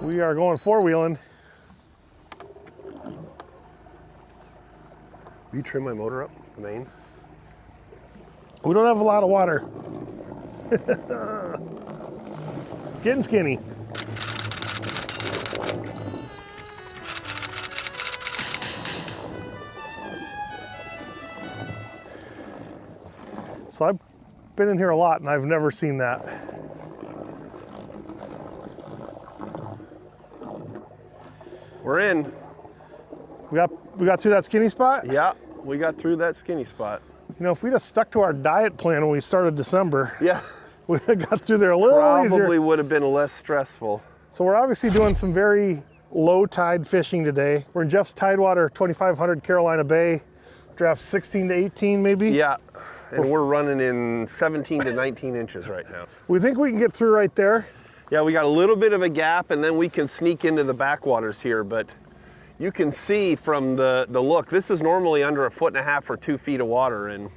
We are going four-wheeling. Will you trim my motor up, the main? We don't have a lot of water. Getting skinny. So I've been in here a lot and I've never seen that. We're in. We got through that skinny spot? Yeah, we got through that skinny spot. You know, if we'd have stuck to our diet plan when we started December, yeah, we got through there a little easier. Probably would have been less stressful. So we're obviously doing some very low tide fishing today. We're in Jeff's Tidewater 2500 Carolina Bay, draft 16 to 18 maybe? Yeah, and we're running in 17 to 19 inches right now. We think we can get through right there. Yeah, we got a little bit of a gap and then we can sneak into the backwaters here, but you can see from the look, this is normally under 1.5 feet or 2 feet of water, and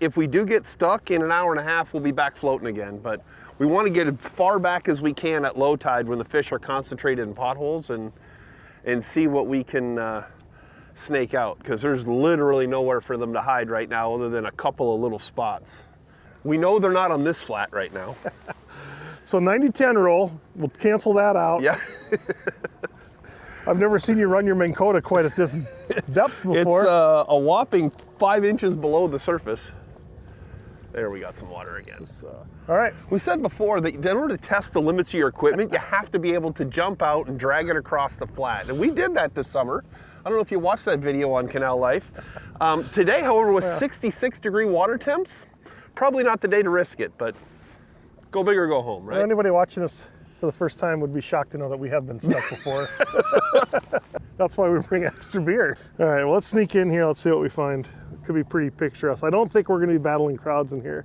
if we do get stuck in an hour and a half, we'll be back floating again. But we want to get as far back as we can at low tide when the fish are concentrated in potholes and see what we can snake out, because there's literally nowhere for them to hide right now other than a couple of little spots. We know they're not on this flat right now. So 90-10 roll, we'll cancel that out. Yeah. I've never seen you run your Minnekota quite at this depth before. It's a whopping 5 inches below the surface. There, we got some water again. All right. We said before that in order to test the limits of your equipment, you have to be able to jump out and drag it across the flat. And we did that this summer. I don't know if you watched that video on Canal Life. Today, however, with 66-degree water temps, probably not the day to risk it, but go big or go home, right? Well, anybody watching this for the first time would be shocked to know that we have been stuck before. That's why we bring extra beer. All right, well, let's sneak in here. Let's see what we find. It could be pretty picturesque. I don't think we're going to be battling crowds in here.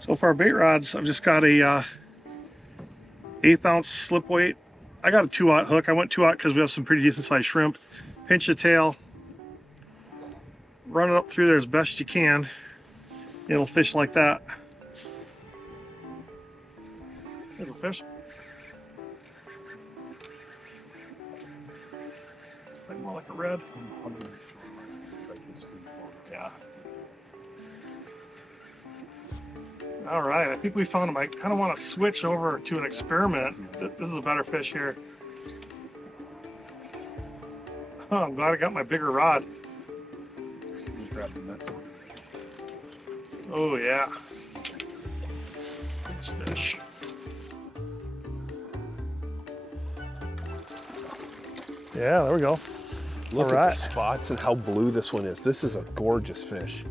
So for our bait rods, I've just got a 1/8 ounce slip weight. I got a 2/0 hook. I went 2/0 because we have some pretty decent sized shrimp. Pinch the tail, run it up through there as best you can. It'll fish like that. There's a fish. Like more like a red. Yeah. All right, I think we found him. I kind of want to switch over to an experiment. This is a better fish here. Oh, I'm glad I got my bigger rod. Oh yeah. Nice fish. Yeah, there we go. Look at the spots and how blue this one is. This is a gorgeous fish.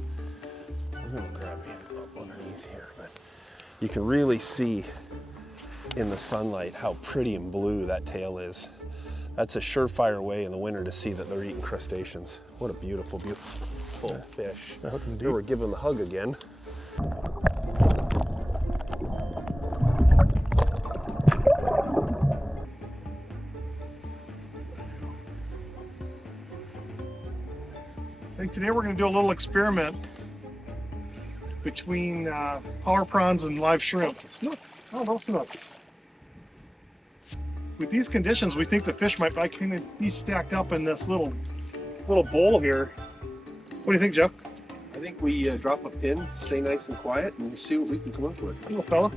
We're gonna grab him up underneath here, but you can really see in the sunlight how pretty and blue that tail is. That's a surefire way in the winter to see that they're eating crustaceans. What a beautiful, beautiful fish. Here we're giving the hug again. I think today we're going to do a little experiment between power prawns and live shrimp. Snook. Oh, no snook. With these conditions, we think the fish might kind of be stacked up in this little bowl here. What do you think, Jeff? I think we drop a pin, stay nice and quiet, and see what we can come up with. Hello, fella.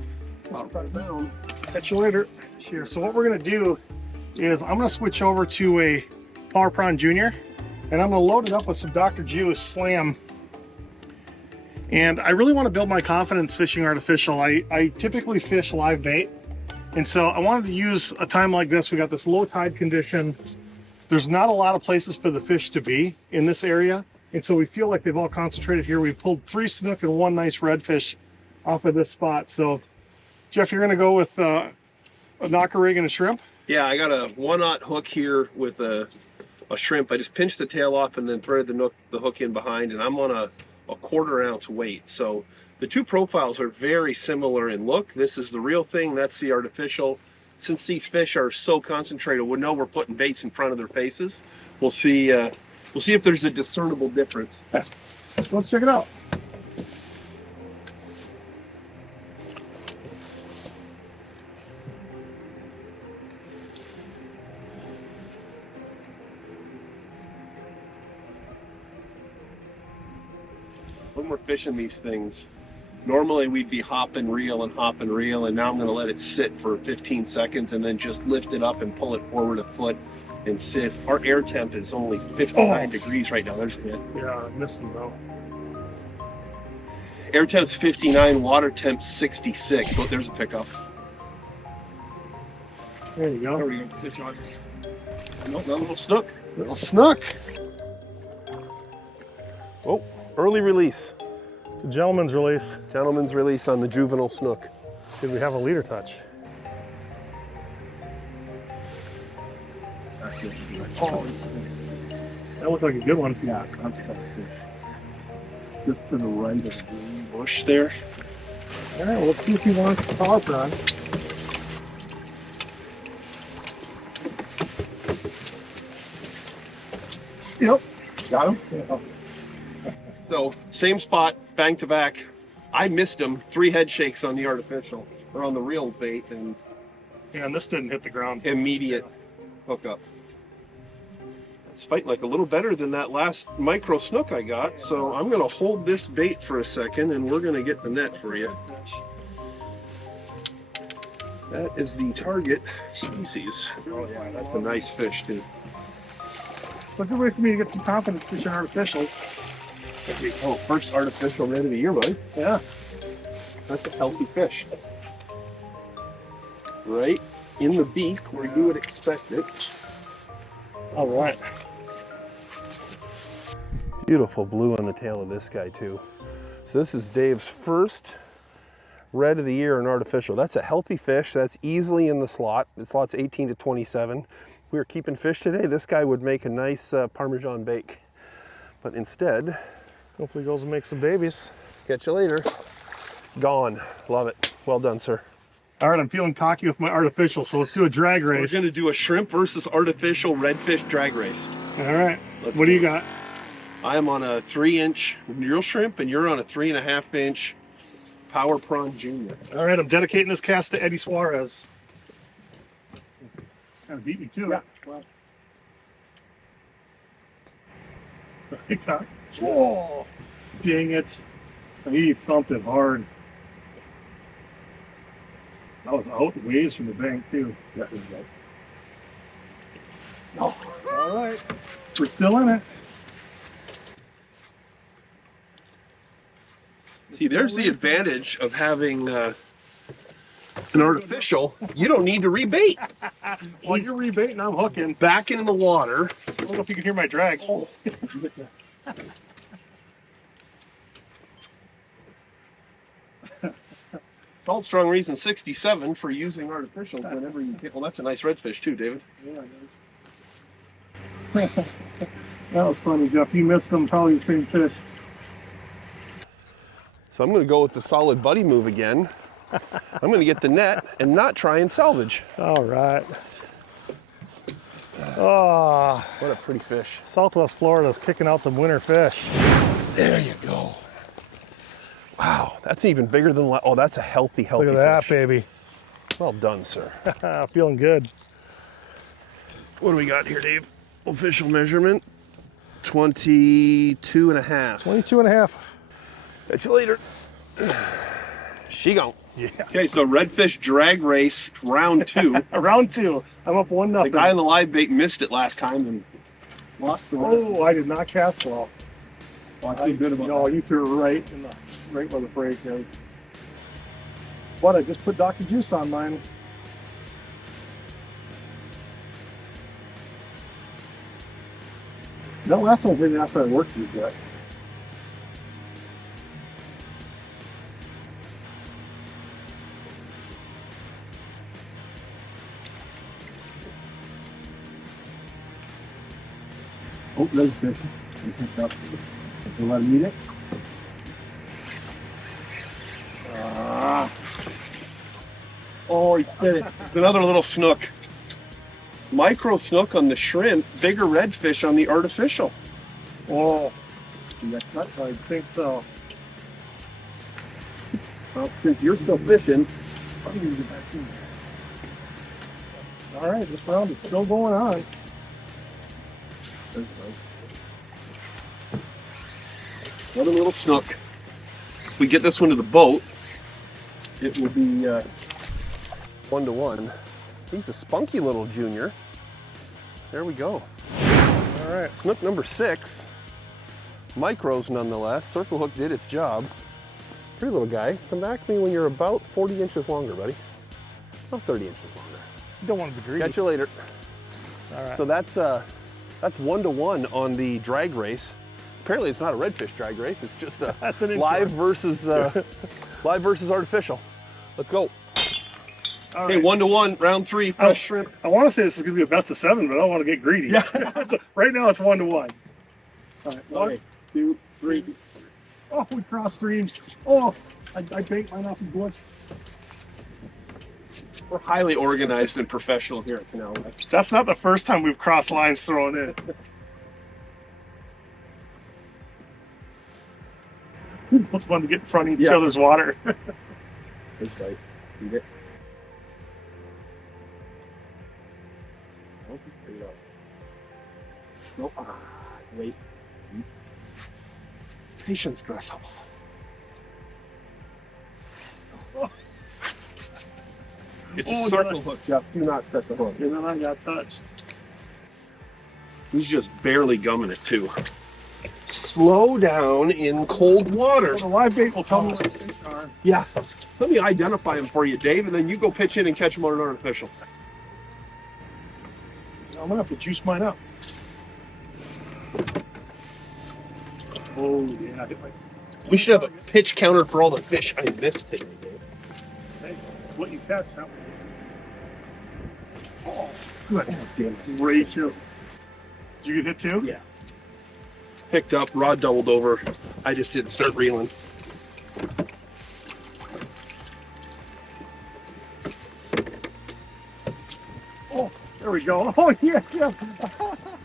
Catch you later. Here. So what we're going to do is I'm going to switch over to a Power Prawn Junior, and I'm going to load it up with some Dr. Juice Slam. And I really want to build my confidence fishing artificial. I typically fish live bait, and so I wanted to use a time like this. We got this low tide condition. There's not a lot of places for the fish to be in this area, and so we feel like they've all concentrated here. We pulled 3 snook and 1 nice redfish off of this spot. So Jeff, you're going to go with a knocker rig and a shrimp? Yeah, I got a 1/0 hook here with a shrimp. I just pinched the tail off and then threaded the hook in behind, and I'm on a 1/4 ounce weight. So the two profiles are very similar in look. This is the real thing, that's the artificial. Since these fish are so concentrated, we know we're putting baits in front of their faces. We'll see if there's a discernible difference. Let's check it out. when we're fishing these things, normally we'd be hop and reel, and now I'm going to let it sit for 15 seconds and then just lift it up and pull it forward a foot and sit. Our air temp is only 59 degrees right now. There's a hit. Yeah, I missed him though. Air temp's 59, water temp's 66. So there's a pickup. There you go. There we go. Fish on. Nope, not a little snook. Little snook. Oh, early release. It's a gentleman's release. Gentleman's release on the juvenile snook. Did we have a leader touch? Oh, that looked like a good one. Yeah, just to the right of the green bush there. All right, well, let's see if he wants a power prawn. Yep. Got him? Yeah. So, same spot, bang to back. I missed him. 3 head shakes on the artificial, or on the real bait, and Yeah, and this didn't hit the ground. immediate hookup. It's fighting like a little better than that last micro snook I got, so I'm going to hold this bait for a second, and we're going to get the net for you. That is the target species. Oh yeah, that's a nice fish, too. It's a good way for me to get some confidence fishing artificials. Oh, first artificial red of the year, buddy. Yeah. That's a healthy fish. Right in the beak where you would expect it. All right. Beautiful blue on the tail of this guy too. So this is Dave's first red of the year in artificial. That's a healthy fish. That's easily in the slot. The slot's 18 to 27. If we were keeping fish today, this guy would make a nice Parmesan bake. But instead, Hopefully he goes and makes some babies. catch you later. Gone. Love it. Well done, sir. All right, I'm feeling cocky with my artificial, so let's do a drag We're race. going to do a shrimp versus artificial redfish drag race. All right. Let's What do go. you got? I am on a 3-inch real shrimp, and you're on a 3.5-inch Power Prawn Junior. All right, I'm dedicating this cast to Eddie Suarez. Kind of beat me too. Yeah. Well, Oh, dang it. He thumped it hard. That was out ways from the bank too. that was right. Oh. All right. We're still in it. See, there's the advantage of having an artificial. You don't need to rebait. While you're rebating, I'm hooking. Back in the water. I don't know if you can hear my drag. Oh. Salt Strong Reason 67 for using artificials whenever you get. Well, that's a nice redfish too, David. Yeah, it is. That was funny, Jeff. You missed them, probably the same fish. So I'm going to go with the solid buddy move again. I'm going to get the net and not try and salvage. All right. Oh, What a pretty fish. Southwest Florida's kicking out some winter fish. There you go. Wow, that's even bigger than. Oh, that's a healthy Look at that, fish. baby. Well done, sir. Feeling good. What do we got here, Dave? Official measurement, 22 and a half. 22 and a half. Catch you later. She gone. Yeah. Okay, so redfish drag race round 2. Round 2. I'm up 1-0. The guy in the live bait missed it last time and lost the Oh, I did not cast well. I feel good about No, you threw it right where the break is. But I just put Dr. Juice on mine. That last one didn't after I worked these yet. Oh, there's fish. I picked up. You let him eat it? Oh, he spit it. Another little snook. Micro snook on the shrimp, bigger redfish on the artificial. Oh, you got cut? I think so. Well, since you're still fishing, I'm gonna get back in there. All right, this round is still going on. another little snook. we get this one to the boat, it will be 1-to-1. He's a spunky little junior. There we go. All right, snook number 6. Micros nonetheless. Circle hook did its job. Pretty little guy. Come back to me when you're about 40 inches longer, buddy. About 30 inches longer. Don't want to be greedy. Catch you later. All right. So that's 1-to-1 on the drag race. Apparently it's not a redfish drag race. It's just a That's an live versus live versus artificial. Let's go. All Okay, right. 1-to-1, round 3, fresh shrimp. I want to say this is going to be a best of 7, but I don't want to get greedy. Yeah. Right now it's 1-to-1. All right, 1, 2, 3. Oh, we crossed streams. Oh, I banked mine off the bush. We're highly organized and professional here at Canal Lake. That's not the first time we've crossed lines thrown in. It's fun to get in front of each other's water. That's right. Eat it. Nope. Wait. Patience, grasshopper. It's a circle hook, Jeff. Do not set the hook. And then I got touched. He's just barely gumming it too. Slow down in cold water. Well, the live bait will tell me where the fish are. Yeah. Let me identify him for you, Dave, and then you go pitch in and catch him on an artificial. I'm gonna have to juice mine up. Oh yeah, I hit my. We should have a pitch counter for all the fish I missed today, Dave. Hey, what you catch? Huh? Oh, good gracious! Did you get hit too? Yeah. Picked up, rod doubled over. I just didn't start reeling. Oh, there we go. Oh yeah, Jeff.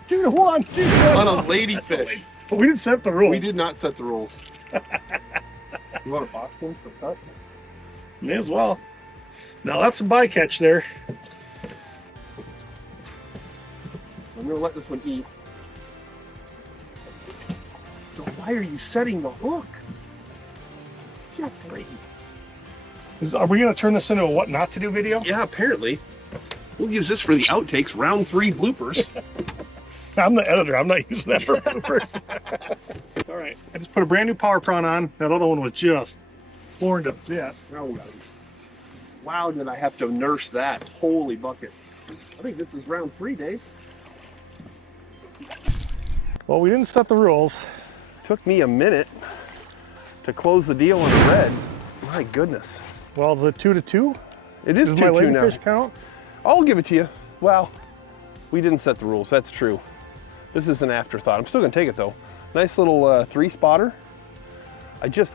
2-to-1, 2-to-1. On a ladyfish. But we didn't set the rules. We did not set the rules. You want a box one for cut? May as well. Now that's a bycatch there. I'm gonna let this one eat. So why are you setting the hook? Jeffrey. Are we going to turn this into a what not to do video? Yeah, apparently. We'll use this for the outtakes, round 3 bloopers. I'm the editor. I'm not using that for bloopers. All right. I just put a brand new power prawn on. That other one was just torn to bits. Oh, wow, did I have to nurse that? Holy buckets. I think this is round 3, Dave. Well, we didn't set the rules. Took me a minute to close the deal on a red. My goodness. Well, is it 2-to-2? It is Does my 2-2 now. ladyfish count? I'll give it to you. Well, we didn't set the rules, that's true. This is an afterthought. I'm still gonna take it though. Nice little 3-spotter.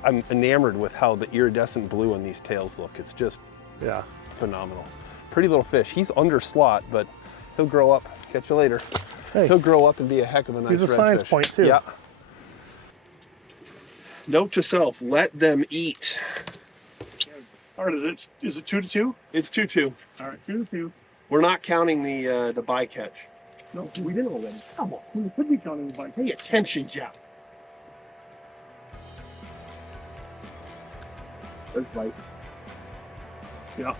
I'm enamored with how the iridescent blue on these tails look. It's just phenomenal. Pretty little fish. He's under slot, but he'll grow up. Catch you later. Hey, He'll grow up and be a heck of a nice he's a science redfish. point too. Yeah. Note to self, let them eat. All right, is it 2-to-2? It's 2-2. All right, 2-to-2. We're not counting the bycatch. No, we didn't already. Come on, we could be counting the bike. Pay attention, Jeff. There's bite. Yeah.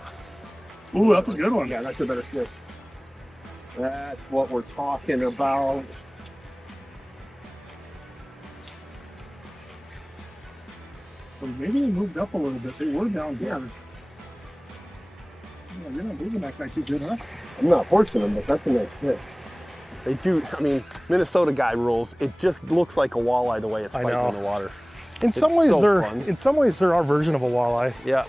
Ooh, that's a good one. Yeah, that's a better fish. That's what we're talking about. Well, maybe they moved up a little bit. They were down here. Yeah, you're not moving that guy too good, huh? I'm not forcing them, but that's a nice fish. They do, I mean, Minnesota guy rules. It just looks like a walleye the way it's fighting in the water. In some ways, so fun. in some ways, they're our version of a walleye. Yeah.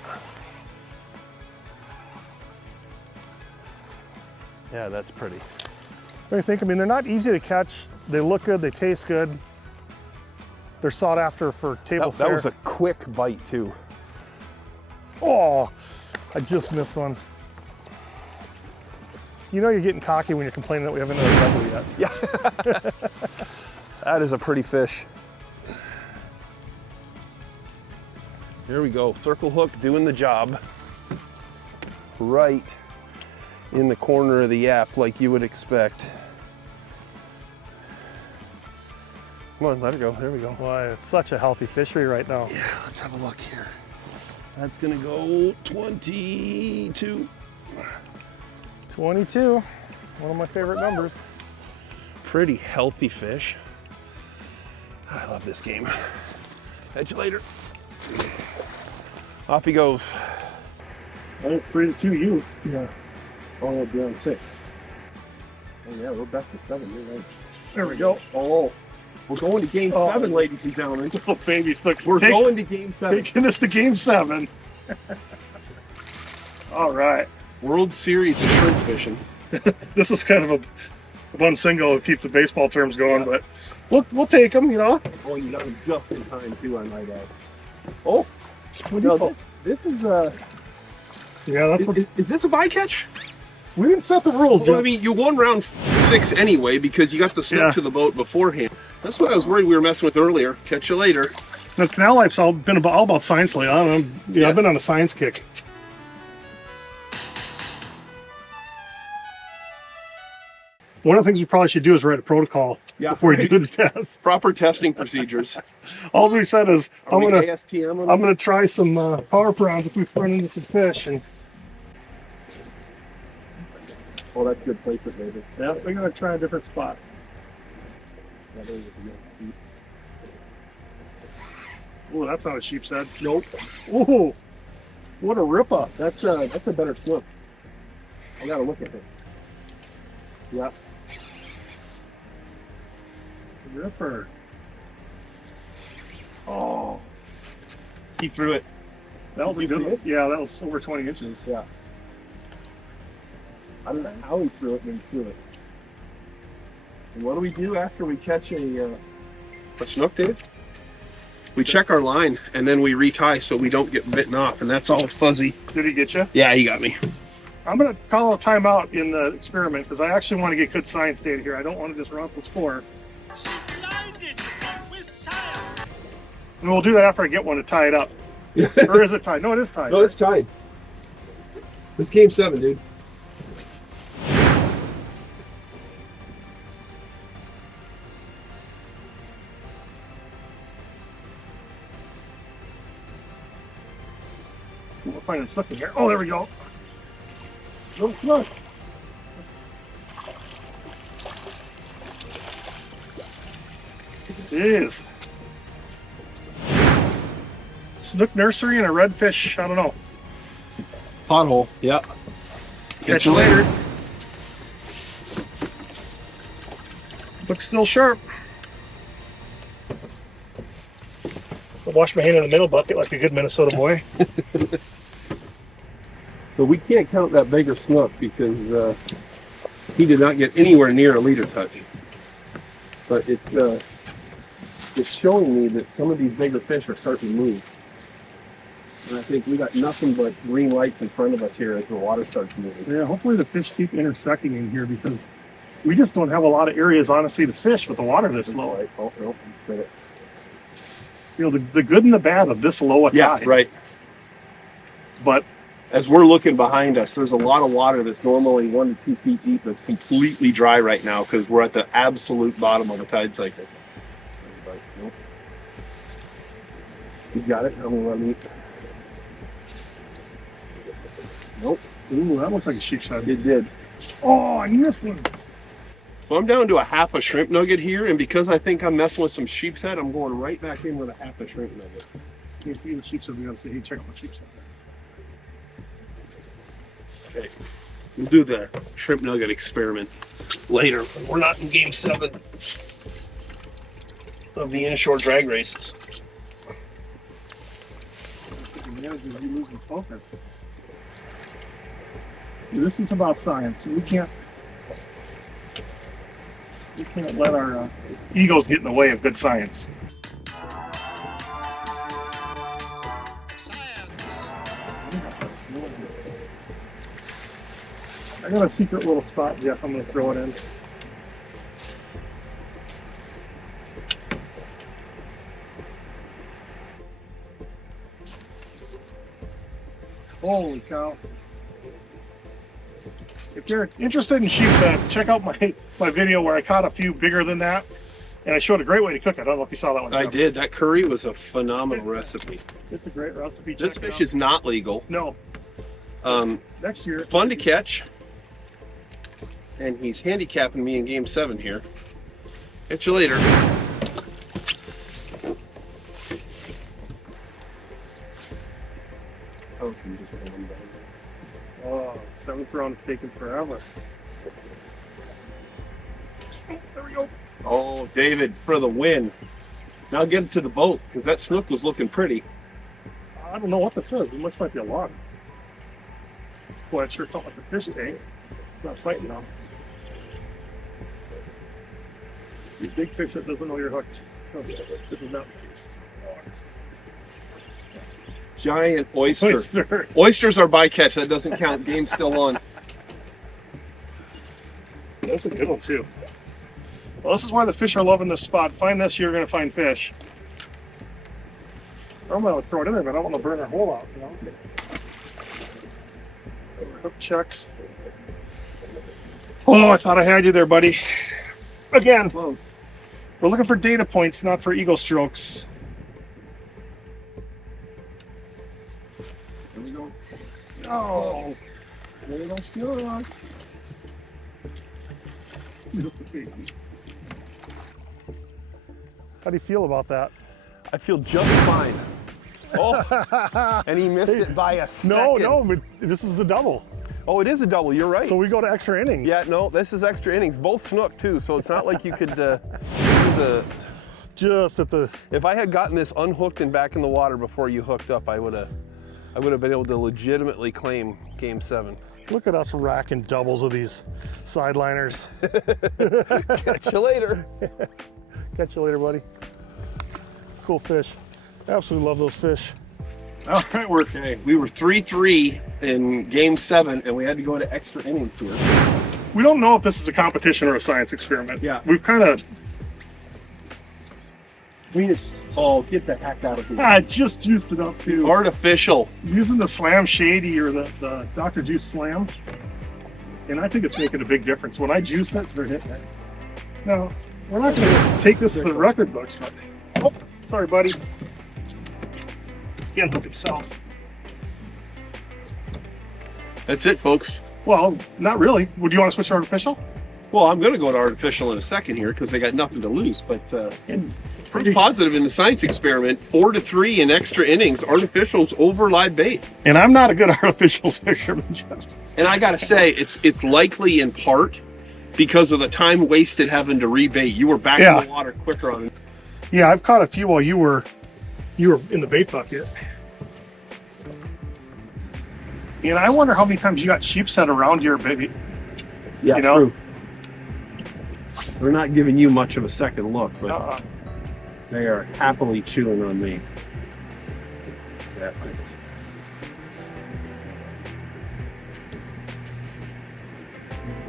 Yeah, that's pretty. What do you think? I mean, they're not easy to catch. They look good. They taste good. They're sought after for table fare. That was a quick bite too. Oh, I just missed one. You know you're getting cocky when you're complaining that we haven't had a double yet. Yeah. That is a pretty fish. There we go. Circle hook doing the job. Right in the corner of the yap like you would expect. Come on, let it go. There we go. Boy, it's such a healthy fishery right now. Yeah, let's have a look here. That's gonna go 22. 22, one of my favorite numbers. Pretty healthy fish. I love this game. Catch you later. Off he goes. And it's 3-2 you. Yeah. Oh, we'll be on 6. Oh yeah, we're back to 7. You're right. There we go. Oh, we're going to game 7, ladies and gentlemen. Oh, baby, Snook. We're going to game 7. Taking us to game 7. All right. World Series of shrimp fishing. This is kind of a one single to keep the baseball terms going, but we'll take them, you know. Oh, you got him just in time too, I might add. Oh, No, this is yeah, that's what is this a bycatch? we didn't set the rules. Well, I Yet. mean, you won round 6 anyway because you got the snook Yeah. to the boat beforehand. That's what I was worried we were messing with earlier. Catch you later. The canal life's all about science lately. I don't know. Yeah, I've been on a science kick. One of the things you probably should do is write a protocol before you do the test. Proper testing procedures. All we said is Are I'm we gonna ASTM on I'm gonna try some power prawns if we run into some fish, and Oh, that's good placement, baby. yeah, we're gonna try a different spot. Yeah, there you go. Oh, that's not a sheep's head. Nope. Oh, what a rip-off. That's a better Snook. I gotta look at it. Yeah. Ripper. Oh. He threw it. That was a good one. Yeah, that was over 20 inches. Yeah. I don't know how he threw it, but he threw it. And what do we do after we catch a snook, Dave? We check our line and then we retie so we don't get bitten off, and that's all fuzzy. Did he get you? Yeah, he got me. I'm going to call a timeout in the experiment because I actually want to get good science data here. I don't want to just run up the score. And we'll do that after I get one to tie it up. Or is it tied? No, it is tied. No, it's tied. This game 7, dude. We'll find a snook in here. Oh, there we go. No snook. Jeez. Snook nursery and a redfish. I don't know. Pothole. Yeah. Catch you later. Looks still sharp. I'll wash my hand in the middle bucket like a good Minnesota boy. So we can't count that bigger Snook because he did not get anywhere near a leader touch. But it's showing me that some of these bigger fish are starting to move. And I think we got nothing but green lights in front of us here as the water starts moving. Yeah, hopefully the fish keep intersecting in here because we just don't have a lot of areas, honestly, to fish with the water this low. Oh, no, he's got it. You know, the good and the bad of this low a Yeah, tide. right. But As we're looking behind us, there's a lot of water that's normally 1 to 2 feet deep that's completely dry right now because we're at the absolute bottom of the tide cycle. Nope. He's got it. I'm gonna let me. Nope. ooh, that looks like a sheep's head. It did. Oh, I missed one. So I'm down to a half a shrimp nugget here, and because I think I'm messing with some sheep's head, I'm going right back in with a half a shrimp nugget. If you the sheep's head, we gotta say, hey, check out my sheep's head. Okay, we'll do the shrimp nugget experiment later when we're not in game 7 of the inshore drag races. This is about science. We can't let our egos get in the way of good science. I got a secret little spot, Jeff. I'm going to throw it in. Holy cow. If you're interested in sheep's head, check out my video where I caught a few bigger than that. And I showed a great way to cook it. I don't know if you saw that one. I Jeff. did. That curry was a phenomenal recipe. It's a great recipe. This Check it fish out. is not legal. No. Next year. Fun to catch. And he's handicapping me in game 7 here. Catch you later. Oh, 7th round is taking forever. There we go. Oh, David for the win. Now get it to the boat because that snook was looking pretty. I don't know what this is. It looks like a log. Boy, it sure felt like a fish tank. It's not fighting now. It's a big fish that doesn't know you're hooked. Oh, this is not. Giant oyster. Oyster. Oysters are bycatch. That doesn't count. Game's still on. That's a good one too. Well, this is why the fish are loving this spot. Find this, you're going to find fish. I'm going to throw it in there, but I don't want to burn our hole out. You know? Hook check. Oh, I thought I had you there, buddy. Again, Close. we're looking for data points, not for ego strokes. Here we go. Oh. There we go. Steal it on. How do you feel about that? I feel just fine. Oh, and he missed it by a second. No, but this is a double. Oh, it is a double. You're right. So we go to extra innings. Yeah, no, this is extra innings. Both snook too, so it's not like you could use a. Just at the. If I had gotten this unhooked and back in the water before you hooked up, I would have been able to legitimately claim game 7. Look at us racking doubles of these sideliners. Catch you later. Catch you later, buddy. Cool fish. Absolutely love those fish. All right, we're okay. We were 3-3 in game 7, and we had to go into extra innings here. We don't know if this is a competition or a science experiment. Yeah. We've kind of. We just, oh, get the heck out of here. I just juiced it up too. Artificial. Using the Slam Shady or the Dr. Juice Slam. And I think it's making a big difference. When I juice it, they're hitting it. No, we're not going to take this to the record books, but. Oh, sorry, buddy. Can't help himself. That's it, folks. Well, not really. Would you want to switch to artificial? Well, I'm going to go to artificial in a second here because they got nothing to lose, but pretty positive in the science experiment. 4-3 in extra innings. Artificials over live bait. And I'm not a good artificial fisherman, Jeff. And I got to say, it's likely in part because of the time wasted having to rebait. You were back in the water quicker on it. Yeah, I've caught a few while you were in the bait bucket. And I wonder how many times you got sheepshead around your baby. Yeah, you know? true. They're not giving you much of a second look, but they are happily chewing on me. Yeah.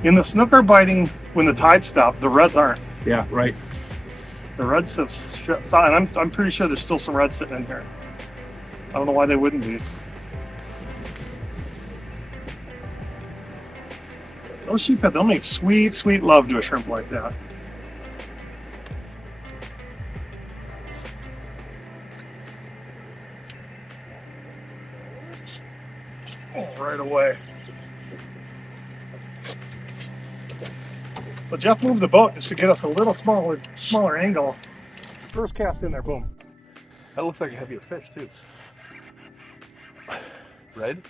In the snook are biting when the tide stopped. The reds aren't. Yeah, right. The reds have shut, and I'm pretty sure there's still some reds sitting in here. I don't know why they wouldn't be. Those sheephead, they'll make sweet, sweet love to a shrimp like that. Oh, right away. Well, Jeff moved the boat just to get us a little smaller angle. First cast in there, boom. That looks like a heavier fish too. Red?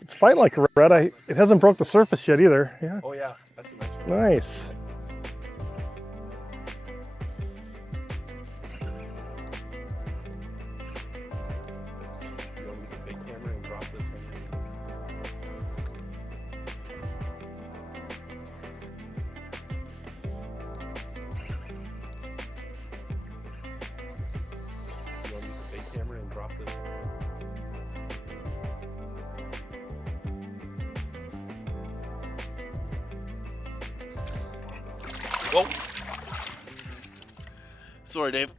It's fighting like a red. It hasn't broke the surface yet either. Yeah. Oh yeah, that's a nice one. Nice. You want to use a big camera and drop this one? You want to use a big camera and drop this one? Whoa. Sorry, Dave.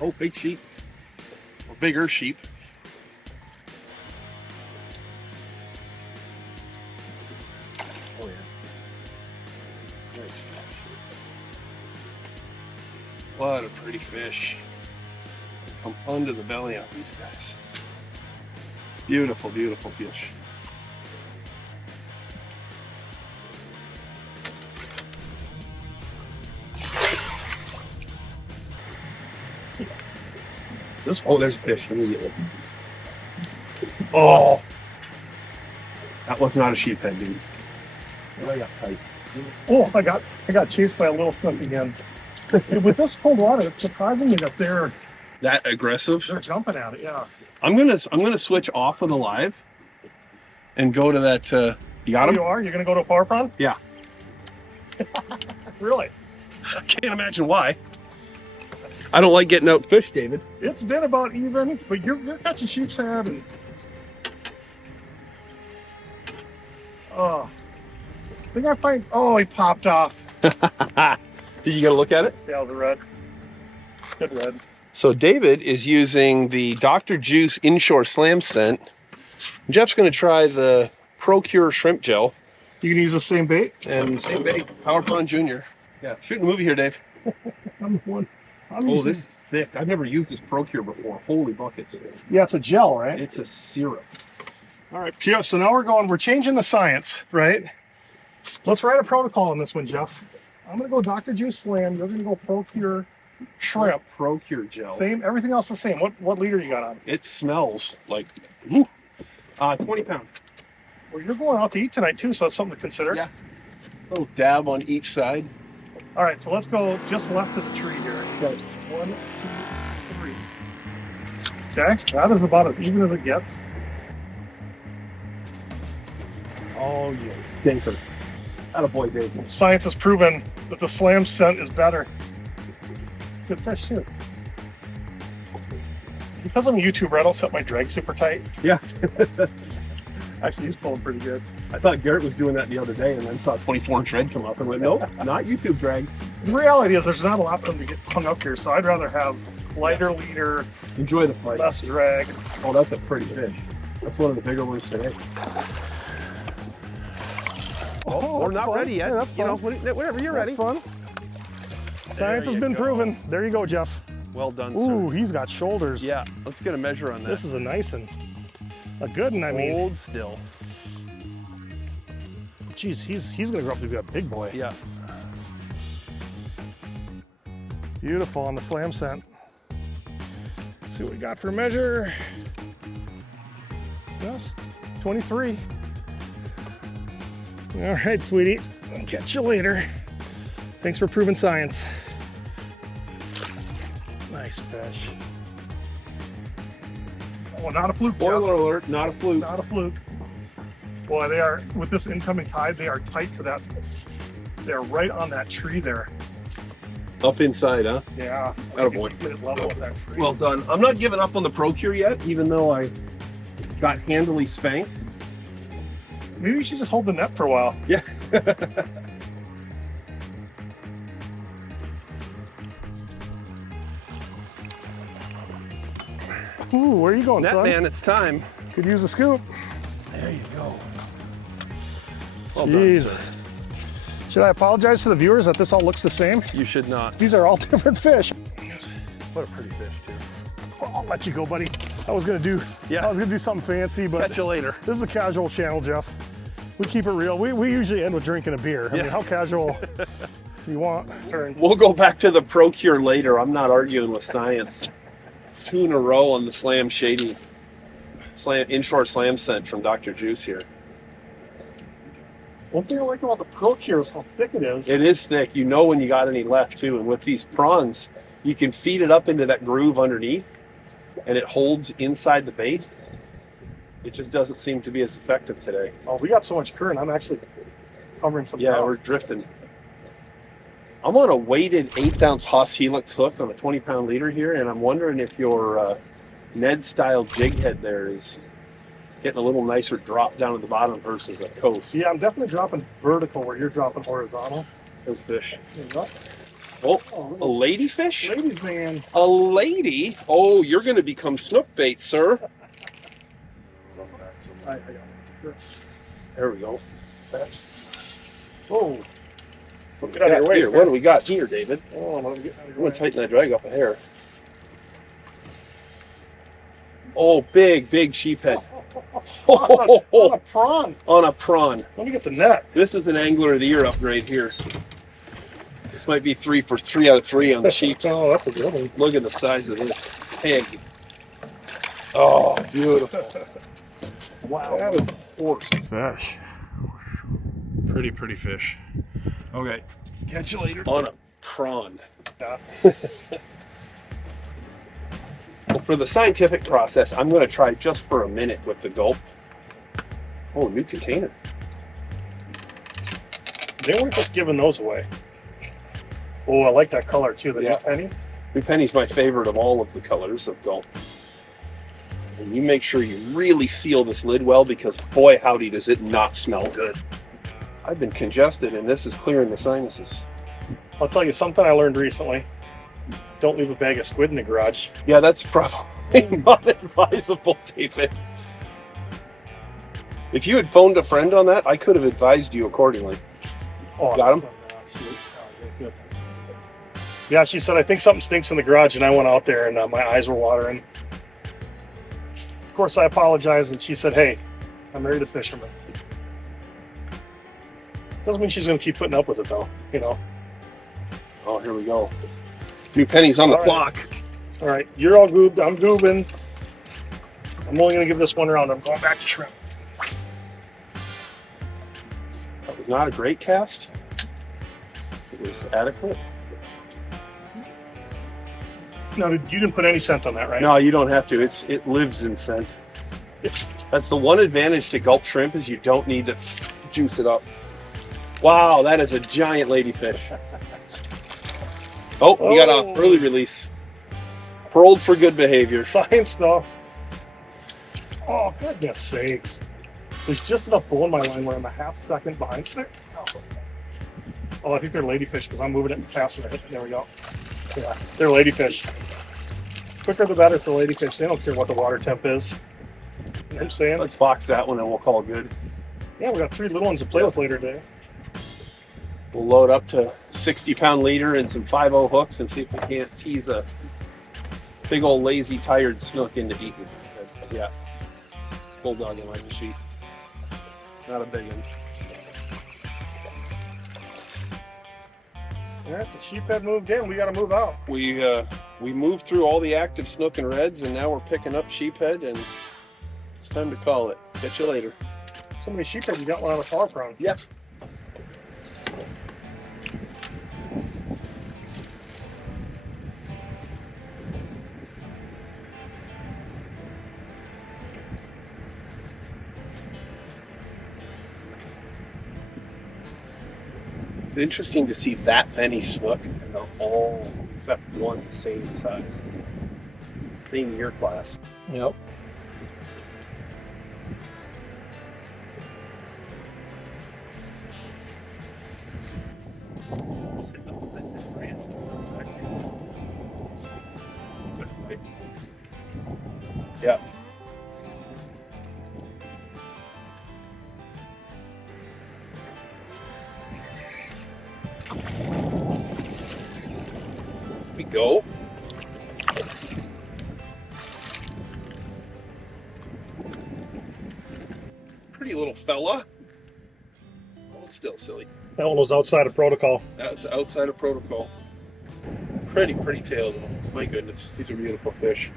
Oh, big sheep. Or bigger sheep. Oh, yeah. Nice. What a pretty fish. Come under the belly on these guys. Beautiful, beautiful fish. Oh, there's a fish immediately. Oh, that was not a sheephead, dudes. I got tight. Oh, I got chased by a little snook again. With this cold water, it's surprising me that they're That aggressive. jumping at it. Yeah. I'm gonna switch off of the live and go to that. You got Oh, him? you are? You're gonna go to a power prawn? Yeah. Really? I can't imagine why. I don't like getting out fish, David. It's been about even, but you're catching sheep's head and oh, I think I find. Oh, he popped off. Did you get a look at it? Yeah, it was a red. Good red. So David is using the Dr. Juice Inshore Slam Scent. Jeff's going to try the Procure Shrimp Gel. You can use the same bait. And same bait, Power Prawn Junior. Yeah, shooting a movie here, Dave. I'm Oh, using- this is thick. I've never used this Procure before. Holy buckets. Yeah, it's a gel, right? It's a syrup. All right, Pio. So now we're changing the science, right? Let's write a protocol on this one, Jeff. I'm gonna go Dr. Juice Slam. You're gonna go Procure Shrimp. Procure Gel. Same, everything else the same. What leader you got on? It smells like, ooh, 20 pound. Well, you're going out to eat tonight too, so that's something to consider. Yeah. Little dab on each side. All right, so let's go just left of the tree here. Okay. 1, 2, 3. Okay, that is about as even as it gets. Oh, you stinker. Attaboy, Dave. Science has proven that the slam scent is better. Good fish too. Because I'm a YouTuber, I don't set my drag super tight. Yeah. Actually, he's pulling pretty good. I thought Garrett was doing that the other day and then saw a 24-inch red come up and went, nope, not YouTube drag. The reality is there's not a lot for them to get hung up here, so I'd rather have lighter leader, Enjoy the fight. less drag. Oh, that's a pretty fish. That's one of the bigger ones today. We're that's not fun. ready yet. Yeah, that's You know, fun. whenever you're ready. That's fun. Science has you been go. proven. There you go, Jeff. Well done, sir. Ooh, he's got shoulders. Yeah, let's get a measure on that. This is a nice one. A good one, I mean. Hold still. Jeez, he's gonna grow up to be a big boy. Yeah. Beautiful on the slam scent. Let's see what we got for a measure. That's 23. All right, sweetie. I'll catch you later. Thanks for proving science. Nice fish. Oh, not a fluke. Spoiler alert, not a fluke. Not a fluke. Boy, they are, with this incoming tide, they are tight to that. They're right on that tree there. Up inside, huh? Yeah. Attaboy. Get it level with that tree. Well done. I'm not giving up on the Procure yet, even though I got handily spanked. Maybe you should just hold the net for a while. Yeah. Ooh, where are you going, Net son? man, it's time. Could use a scoop. There you go. Well done, Jeez. sir. Should I apologize to the viewers that this all looks the same? You should not. These are all different fish. What a pretty fish, too. Well, I'll let you go, buddy. I was gonna do something fancy, but Catch you later. this is a casual channel, Jeff. We keep it real. We usually end with drinking a beer. I mean, how casual you want? Turn. We'll go back to the Procure later. I'm not arguing with science. 2 in a row on the Slam Shady Inshore Slam Scent from Dr. Juice here. One thing I like about the Procure is how thick it is. It is thick. You know when you got any left too. And with these prawns, you can feed it up into that groove underneath and it holds inside the bait. It just doesn't seem to be as effective today. Oh, we got so much current. I'm actually covering some. Yeah, ground. we're drifting. I'm on a weighted 1/8 ounce Haas Helix hook on a 20-pound leader here, and I'm wondering if your Ned style jig head there is getting a little nicer drop down at the bottom versus a coast. Yeah, I'm definitely dropping vertical where you're dropping horizontal. Those fish. There you go. Oh, a ladyfish? Ladies, man. A lady? Oh, you're going to become snook bait, sir. I got it. There we go. Oh, Get out of your way. Here, what do we got here, David? Oh, I'm getting out of I'm your gonna way. tighten that drag up a hair. Oh, big sheephead. On a prawn. On a prawn. Let me get the net. This is an Angler of the Year upgrade here. This might be 3 out of 3 on the sheeps. Oh, that's a good one. Look at the size of this pig. Oh, beautiful. Wow, that was a horse. Fish. Pretty fish. Okay, catch you later. On a prawn. Yeah. Well, for the scientific process, I'm going to try just for a minute with the gulp. Oh, new container. They weren't just giving those away. Oh, I like that color too. The Yeah. penny. Blue penny's my favorite of all of the colors of gulp. And you make sure you really seal this lid well, because boy howdy does it not smell good. I've been congested and this is clearing the sinuses. I'll tell you something I learned recently. Don't leave a bag of squid in the garage. Yeah, that's probably not advisable, David. If you had phoned a friend on that, I could have advised you accordingly. Oh, Got 'em? Yeah, she said, I think something stinks in the garage, and I went out there and my eyes were watering. Of course, I apologized, and she said, hey, I married a fisherman. Doesn't mean she's going to keep putting up with it, though, you know. Oh, here we go. New pennies on the All right. clock. All right, you're all goobed. I'm goobing. I'm only going to give this one round. I'm going back to shrimp. That was not a great cast. It was adequate. No, you didn't put any scent on that, right? No, you don't have to. It lives in scent. That's the one advantage to gulp shrimp, is you don't need to juice it up. Wow, that is a giant ladyfish. Oh, we got an early release. Paroled for good behavior. Science, though. Oh, goodness sakes. There's just enough blow in my line where I'm a half second behind. Oh, I think they're ladyfish because I'm moving it faster. There we go. Yeah, they're ladyfish. Quicker the better for ladyfish. They don't care what the water temp is. You know what I'm saying? Let's box that one and we'll call it good. Yeah, we got 3 little ones to play with later today. We'll load up to 60-pound leader and some 5/0 hooks and see if we can't tease a big old lazy tired snook into eating. But, yeah, it's bulldogging like a sheep. Not a big one. All right, the sheephead moved in. We got to move out. We moved through all the active snook and reds, and now we're picking up sheephead, and it's time to call it. Catch you later. So many sheephead, you got one on a power prawn. Yep. It's interesting to see that many snook, and they're all, except one, the same size. Same year class. Yep. Yeah. We go. Pretty little fella. Hold still, silly. That one was outside of protocol. That's outside of protocol. Pretty tail though. My goodness, these are beautiful fish.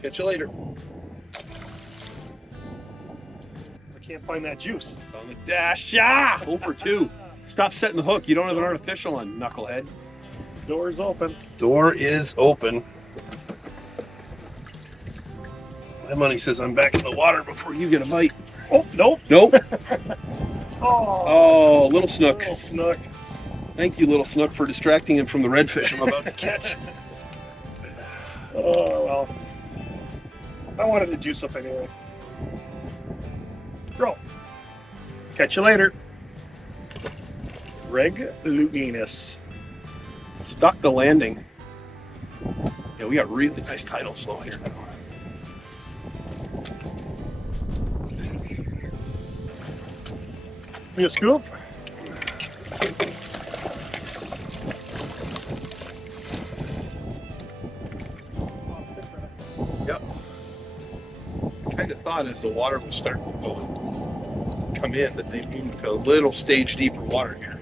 Catch you later. I can't find that juice. On the dash. Ah! Over 2. Stop setting the hook. You don't have an artificial on, knucklehead. Door's open. Door is open. My money says I'm back in the water before you get a bite. Oh, nope. Nope. Oh, Oh, little snook. little snook. Thank you, little snook, for distracting him from the redfish I'm about to catch. Oh, well. I wanted to juice up anyway. Go. Catch you later. Reg Luginus. Stuck the landing. Yeah, we got really nice tidal flow here now. You a scoop? kind of thought as the water was starting to come in that they moved to a little stage deeper water here.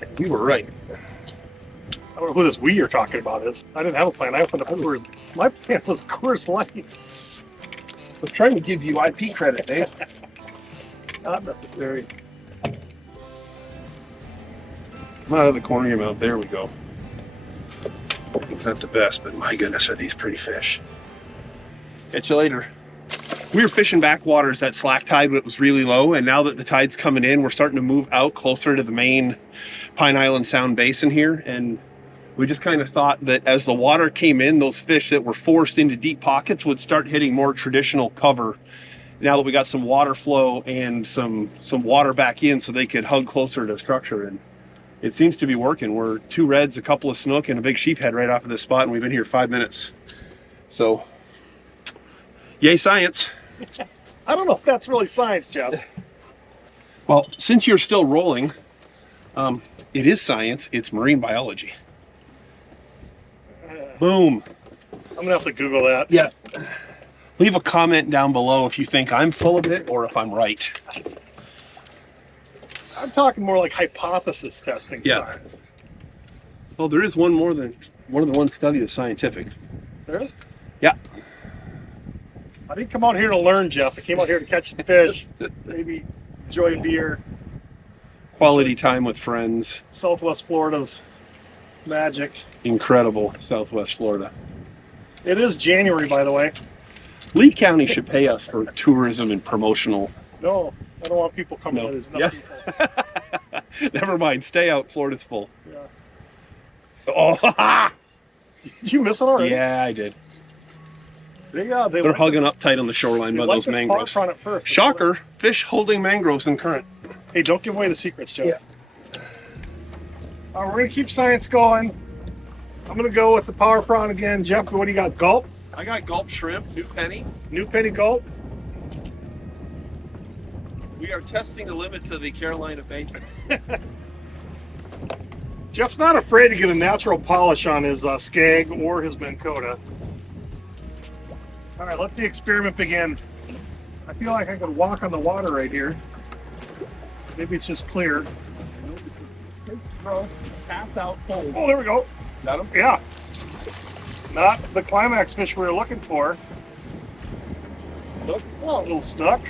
And we were right. I don't know who this we you're talking about is. I didn't have a plan. I opened up Coors. My plan was Coors Light. I was trying to give you IP credit, Dave. Not necessary. Come out of the corner of your mouth. There we go. It's not the best, but my goodness, are these pretty fish. Catch you later. We were fishing backwaters at slack tide when it was really low, and now that the tide's coming in, we're starting to move out closer to the main Pine Island Sound Basin here, and we just kind of thought that as the water came in, those fish that were forced into deep pockets would start hitting more traditional cover now that we got some water flow and some water back in so they could hug closer to structure. And it seems to be working. We're 2 reds, a couple of snook, and a big sheephead right off of this spot, and we've been here 5 minutes. So, yay science. I don't know if that's really science, Jeff. Well, since you're still rolling, it is science. It's marine biology. Boom. I'm gonna have to Google that. Yeah. Leave a comment down below if you think I'm full of it or if I'm right. I'm talking more like hypothesis testing. Yeah. Science. Well, there is one more than one study that's scientific. There is? Yeah. I didn't come out here to learn, Jeff. I came out here to catch some fish, maybe enjoy a beer. Quality time with friends. Southwest Florida's magic. Incredible Southwest Florida. It is January, by the way. Lee County should pay us for tourism and promotional. No, I don't want people coming in. There's enough people. Never mind. Stay out. Florida's full. Yeah. Oh, Did you miss it already? yeah, I did. They're hugging up tight on the shoreline by those mangroves. At first. Shocker, fish holding mangroves in current. Hey, don't give away the secrets, Joe. Yeah. We're going to keep science going. I'm going to go with the power prawn again. Jeff, what do you got? Gulp? I got gulp shrimp, new penny. New penny gulp? We are testing the limits of the Carolina bacon. Jeff's not afraid to get a natural polish on his skag or his Minnekota. All right, let the experiment begin. I feel like I could walk on the water right here. Maybe it's just clear. Pass out full. Oh, there we go. Got him? Yeah. Not the climax fish we were looking for. Snook? Oh, a little snook.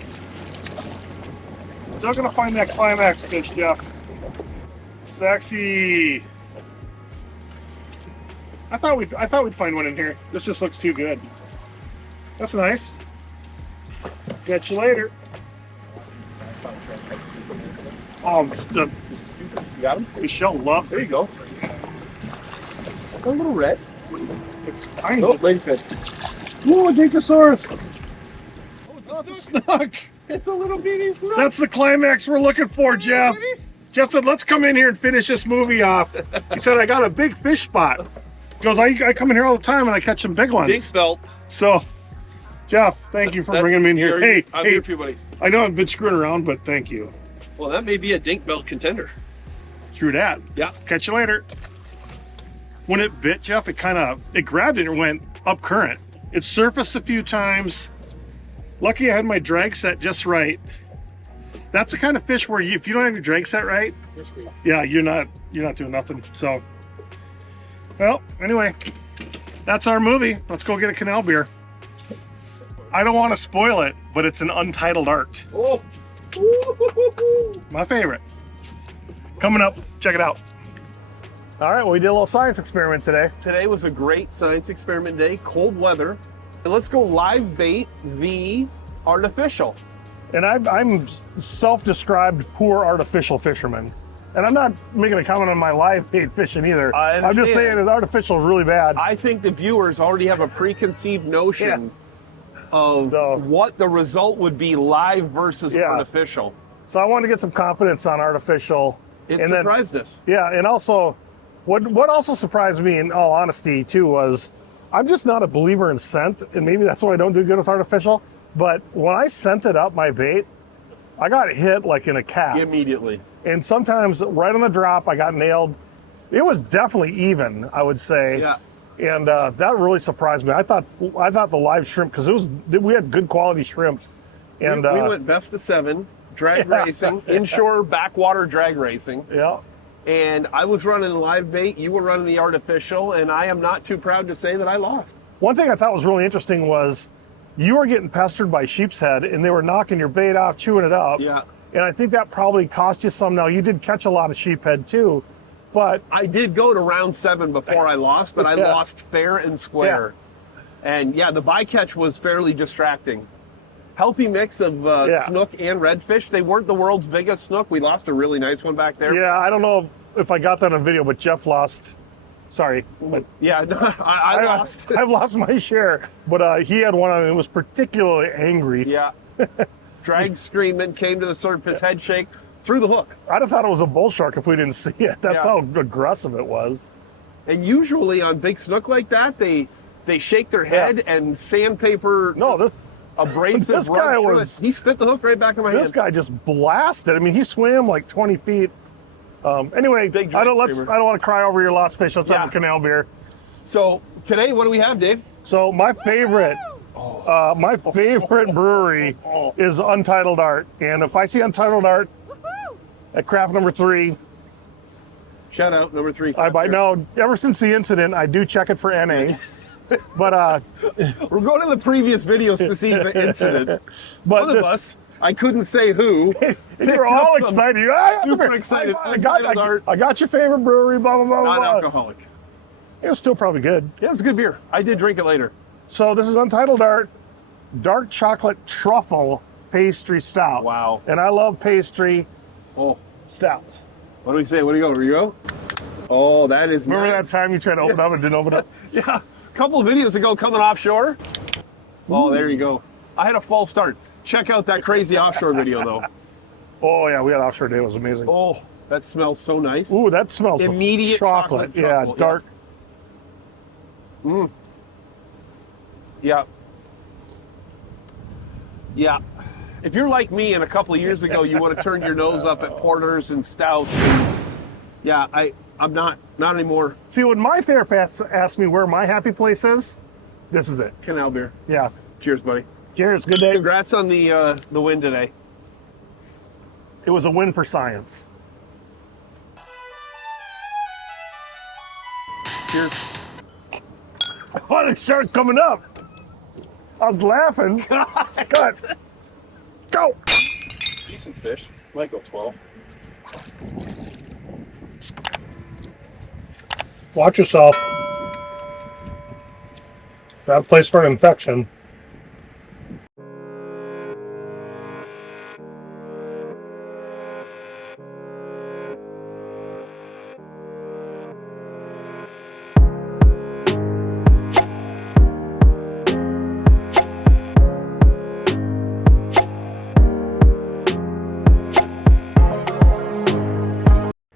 Still gonna find that climax fish, Jeff. Sexy. I thought we'd find one in here. This just looks too good. That's nice. Catch you later. You got him? Michelle love. There you go. A little red. It's tiny. Oh, ladyfish. Ooh, a dinkosaurus. Oh, it's a snook. It's a little bitty snook. That's the climax we're looking for, Jeff. Jeff said, let's come in here and finish this movie off. He said, I got a big fish spot. He goes, I come in here all the time and I catch some big ones. Dink belt. So, Jeff, thank you for bringing me in here. Hey, I'm here for you, buddy. I know I've been screwing around, but thank you. Well, that may be a dink belt contender. True that. Yeah. Catch you later. When it bit, Jeff, it grabbed it and went up current. It surfaced a few times. Lucky I had my drag set just right. That's the kind of fish where if you don't have your drag set right, yeah, you're not doing nothing. So, well, anyway, that's our movie. Let's go get a canal beer. I don't want to spoil it, but it's an untitled art. Oh, my favorite. Coming up, check it out. All right, well, we did a little science experiment today. Today was a great science experiment day, cold weather. And let's go live bait v artificial. And I'm self-described poor artificial fisherman. And I'm not making a comment on my live bait fishing either. I'm just saying his artificial is really bad. I think the viewers already have a preconceived notion of what the result would be live versus artificial. So I wanted to get some confidence on artificial. It surprised us. Yeah, and also, what also surprised me in all honesty too was, I'm just not a believer in scent, and maybe that's why I don't do good with artificial. But when I scented up my bait, I got hit like in a cast. Immediately. And sometimes right on the drop, I got nailed. It was definitely even, I would say. Yeah. And that really surprised me. I thought the live shrimp, because we had good quality shrimp. And we went best of 7, drag racing, inshore backwater drag racing. Yeah. And I was running the live bait, you were running the artificial, and I am not too proud to say that I lost. One thing I thought was really interesting was you were getting pestered by sheep's head, and they were knocking your bait off, chewing it up. Yeah. And I think that probably cost you some. Now, you did catch a lot of sheephead too, but I did go to round 7 before I lost, but I Yeah. lost fair and square. And yeah, the bycatch was fairly distracting. Healthy mix of snook and redfish. They weren't the world's biggest snook. We lost a really nice one back there. yeah, I don't know if I got that on video, but Jeff lost. Sorry, but Yeah, no, I lost. I've lost my share, but he had one on and it was particularly angry. Yeah. Drag screaming, came to the surface, head shake, threw the hook. I'd have thought it was a bull shark if we didn't see it. That's Yeah. how aggressive it was. And usually on big snook like that, they shake their head and sandpaper. No, this abrasive. this guy rub through was- it. He spit the hook right back in my hand. this guy just blasted. I mean, he swam like 20 feet. Anyway, Big I don't drag streamer. want to cry over your lost fish. Let's Yeah. have a canal beer. So today, what do we have, Dave? So my favorite brewery is Untitled Art, and if I see Untitled Art at craft number 3, Shout out number 3. I buy. No, ever since the incident, I do check it for NA. But We're going to the previous videos to see the incident. but One of us, I couldn't say who. you're all excited. super excited. I Untitled Art. got your favorite brewery. Blah blah blah blah. Non-alcoholic. It was still probably good. Yeah, it's a good beer. I did drink it later. So this is Untitled Art, dark chocolate truffle pastry stout. Wow. And I love pastry Oh, stouts. what do we say? What do you go? Here you go. Oh, that is Remember nice. that time you tried to open up and didn't open up? Yeah, a couple of videos ago coming offshore. Oh, there you go. I had a false start. Check out that crazy offshore video, though. Oh yeah, we had offshore day. It was amazing. Oh, that smells so nice. Ooh, that smells Immediate chocolate. chocolate Yeah, truffle, dark. Yeah. Yeah. If you're like me and a couple of years ago, you would have turned your nose up at porters and stouts. And yeah, I'm not anymore. See, when my therapist asks me where my happy place is, this is it. Canal beer. Yeah. Cheers, buddy. Cheers. Good day. Congrats on the win today. It was a win for science. Cheers. Oh, they started coming up. I was laughing. Cut. Go. Decent fish. Might go 12. Watch yourself. Bad place for an infection.